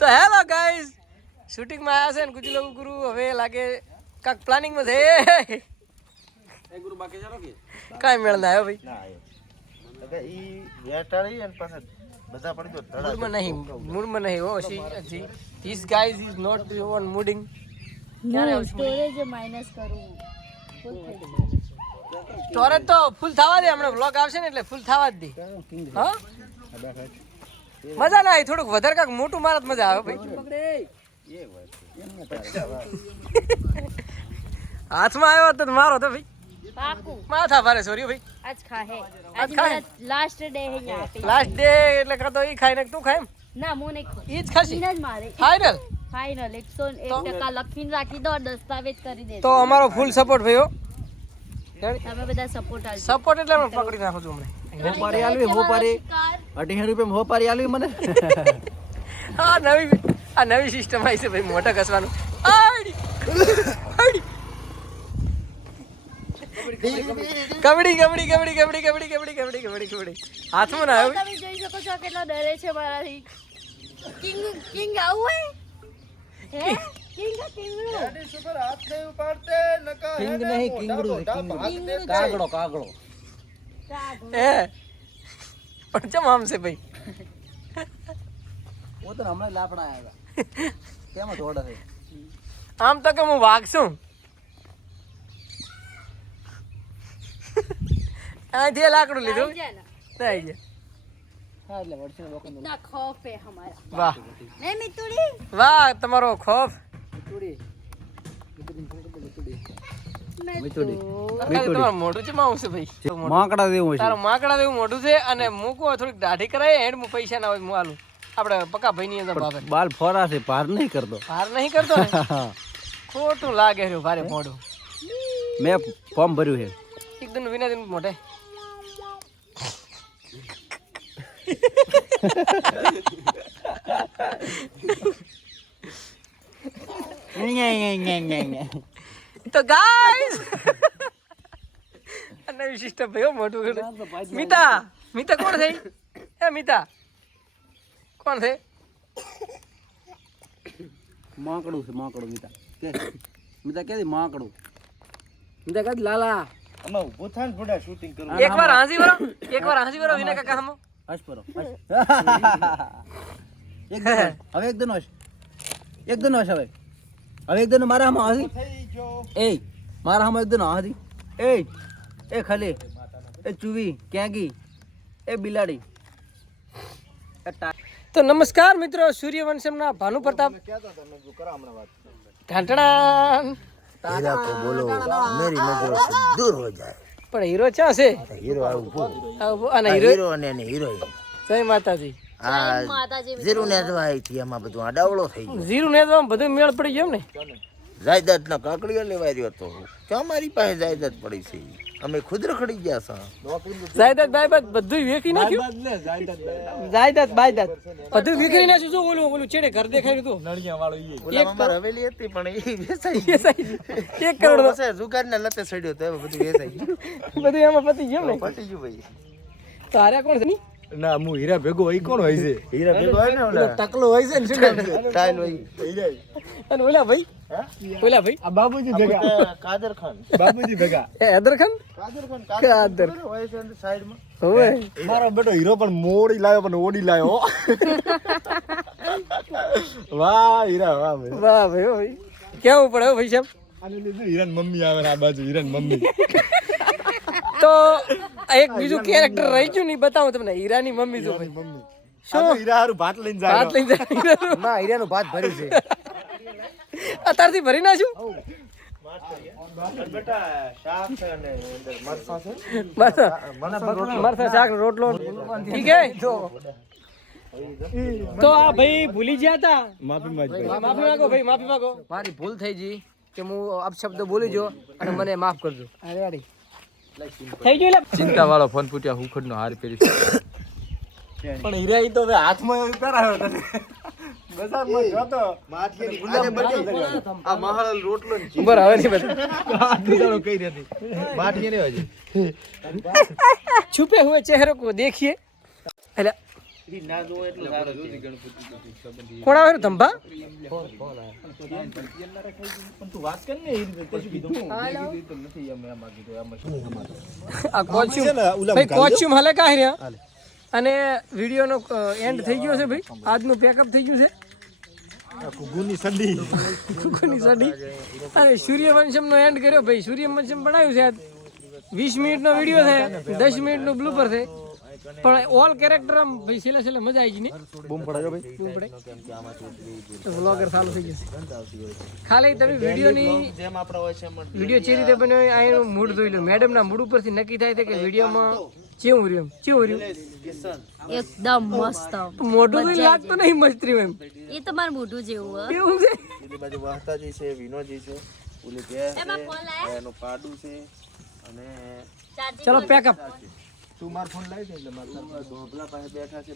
તો hello guys શૂટિંગમાં આવ્યા છે ને ગુજલો ગુરુ હવે લાગે કાંક પ્લાનિંગમાં છે. એ ગુરુ બાકી ચાલો કે? કાંઈ મેળ ના આવ્યો ભાઈ. ના આવ્યો એટલે વેટાળી અને પાછા બધા પડી ગયો ધડા મૂડમાં નહીં મૂડમાં નહીં હો સી જી this guys is not on મૂડિંગ ક્યારે આવશે સ્ટોરેજ માઇનસ ગયું. સ્ટોરેજ તો ફૂલ થવા દે હમણાં બ્લોક આવશે ને એટલે ફૂલ થવા જ દે. હા? મજા ના આવી થોડુંક વધારે કાંક મોટું મારત તો મજા આવે ભાઈ. હાથમાં આવ્યો તો મારો તો ભાઈ. માથા ભારે સોરી ભાઈ. આજ ખાહે આજ ખાહે? લાસ્ટ ડે હે યહાં पे લાસ્ટ ડે એટલે કાં તો ઈ ખાય ને તું ખાય ના મો નહીં. ઈ જ ખાશી? ઈ જ મારે. ફાઇનલ ફાઇનલ એકસો ને એક ટકા લખીને રાખી દો દસ્તાવેજ કરી દે તો અમારો ફૂલ સપોર્ટ ભયો તમે બધા સપોર્ટ આલજો સપોર્ટ એટલે પકડી નાખો છું હું હોપારી આલવી હોપારી અઢીસો રૂપિયા હોપારી આલવી મને. આ નવી આ નવી સિસ્ટમ આવી છે ભાઈ મોટા ઘસવાનું. કબડી કબડી કબડી કબડી કબડી કબડી કબડી કબડી કબડી હાથમાં ના આવ્યું તમે જોઈ શકો છો કેટલો ડરે છે મારાથી. કિંગ કિંગ આવું હે હે? કિંગ. નહીં કિંગડું કિંગડું કાગડો. કાગડો. હે? પણ ચમ આમ છે ભાઈ? હું હમણાં લાપડા આવ્યા. કેમ દોડે છે આમ તો કે હું વાગશું. અહીંથી એ લાકડું લીધું થઈ ગયા. હા એટલે વળશે લોકો ના. ખોફ હે હમારા વાહ. ને મિતુડી? વાહ તમારો ખોફ. મેં તો ખાલી માકડા જેવું છે. તારું માકડા જેવું મોઢું છે અને મૂકવો થોડીક દાઢી કરાય હેડ હું પૈસા ના હોય હું આલું. આપણે પક્કા ભાઈ ની અંદર બાબત. બાલ ફોરા છે પાર નહીં કરતો. ભાર નહીં કરતો ખોટું લાગે રહ્યું ભારે મોઢું. મેં ફોર્મ ભર્યું છે. એકદમ વિના દિન મોઢે. તો ગાઈસ અને વિશિષ્ટ ભાઈઓ મોટું ઘણું. મિતા મિતા કોણ થઈ એ મિતા. કોણ થઈ માકડું છે માકડું મિતા. કે? મિતા કે માકડું? મિતા કે લાલા. અમે ઊભો થાય થોડા શૂટિંગ કરવું. એકવાર હાંસી વરો એકવાર હાંસી વરો વિના કાકા હમો હસ. પરો એક દન હવે એક દન હસ. એક દન હસ. હવે હવે એક દન મારા હમો હસી. ఏయ్ మా రామద్దు నాది ఏయ్ ఏ ఖలీ એ ચૂવી ક્યાંકી એ બિલાડી. તો નમસ્કાર મિત્રો સૂર્યવંશમના ભાનુ પ્રતાપ. પણ હીરો ચા છે? હીરો અને હીરો હીરો અને એની જય માતાજી. આ જીરું નેદવા આવી એમાં બધું આ થઈ ગયો. જીરું નેદવામાં બધું મેળ પડી ગયો ને જાયદાદ ના કાકડીઓ લેવા રહ્યો તો. ક્યાં મારી પાસે જાયદાદ પડી છે? અમે ખુદ રખડી ગયા છે જાયદાદ બાયદાદ બધું વેચી નાખ્યું? જાયદાદ બાયદાદ. બધું વિખરી નાખ્યું. શું ઓલું ઓલું ચેડે ઘર દેખાયું હતું નળિયા વાળો એક પર હવેલી હતી પણ એ વેસાઈ એ સાઈઝ. એક કરોડ નો. હશે જુગાર ને લતે સડ્યો તો બધું વેસાઈ બધું એમાં પતી ગયું ને? પતી ગયું ભાઈ. તો હારે કોણ છે? ના? હું હીરા ભેગો હોય કોણ હોય છે? હીરા ભેગો હોય ને ટકલો હોય છે ને શું છે? ટાઈલ હોય. અને ઓલા ભાઈ? ઓલા ભાઈ? આ બાબુજી ભેગા. કાદર ખાન. બાબુજી ભેગા. એ હૈદર ખાન? કાદર ખાન કાદર. હોય છે અંદર સાઈડમાં. હોવે? મારો બેટો હીરો પણ મોડી લાવ્યો પણ ઓડી લાવ્યો હો. વાહ હીરા વાહ ભાઈ. વાહ ભાઈ ભાઈ. કેવું પડે હો ભાઈ સાહેબ? આને લીધું હીરાન મમ્મી આવે આ બાજુ હીરાન મમ્મી. તો એક બીજું કેરેક્ટર રહી ગયું નહીં બતાવું તમને. હીરાની મમ્મી જો ભાઈ. મમ્મી. શું? હીરા હારું ભાત લઈને જાય. ભાત લઈને જાય. ના હીરાનું ભાત ભર્યું છે. અત્યારથી ભરી નાખ્યું બેટા શાક છે અને અંદર મરચાં છે. બસ મરસા શાક રોટલો. ઠીક હે? તો આ ભાઈ ભૂલી ગયા હતા માફી માંગ માફી માંગો ભાઈ માફી માંગો. મારી ભૂલ થઈ ગઈ કે હું અપશબ્દ બોલી જો અને મને માફ કરજો. અરે અરે. થઈ ગયું ચિંતા વાળો ફોન ફૂટ્યા હુખડ નો હાર પહેરી પણ હીરા ઈ તો હાથમાં કરાયો તને. છુપે હુએ ચહેરો કો દેખીએ. એટલે કોણ આવે ને ધંભા કોચ્યુમ હાલે કાંઈ રહ્યા? અને વિડીયોનો એન્ડ થઈ ગયો છે ભાઈ? આજનું પેકઅપ થઈ ગયું છે? કુકુની સડી અને સૂર્યવંશમનો એન્ડ કર્યો ભાઈ. સૂર્યવંશમ બનાવ્યું છે આજ. વીસ મિનિટનો વીડિયો છે દસ મિનિટનું બ્લુપર છે. પણ ઓલ કેરેક્ટર આમ ભાઈ છેલ્લે છેલ્લે મજા આવી ગઈ ને. બૂમ પડાયો ભાઈ. બૂમ પડે તો વ્લોગર ચાલુ થઈ જશે. ખાલી તમે વિડીયોની વીડિયો જે રીતે બન્યો હોય, મૂડ જોઈ લો. મેડમના મૂડ ઉપરથી નક્કી થાય છે કે વિડીયોમાં કેવું રહ્યું એમ કેવું રહ્યું એકદમ મસ્ત. મોઢું તો લાગતું નહીં મસ્ત્રી એમ. એ તમારું મોઢું જેવું. કેવું છે? પેલી બાજુ વાહતાજી છે વિનોજી છે ઓલી બે એમાં ફોન એનું પાડું છે અને ચલો પેકઅપ તું મારો ફોન લઈ દે એટલે મારા ધોબલા પાસે બેઠા છે.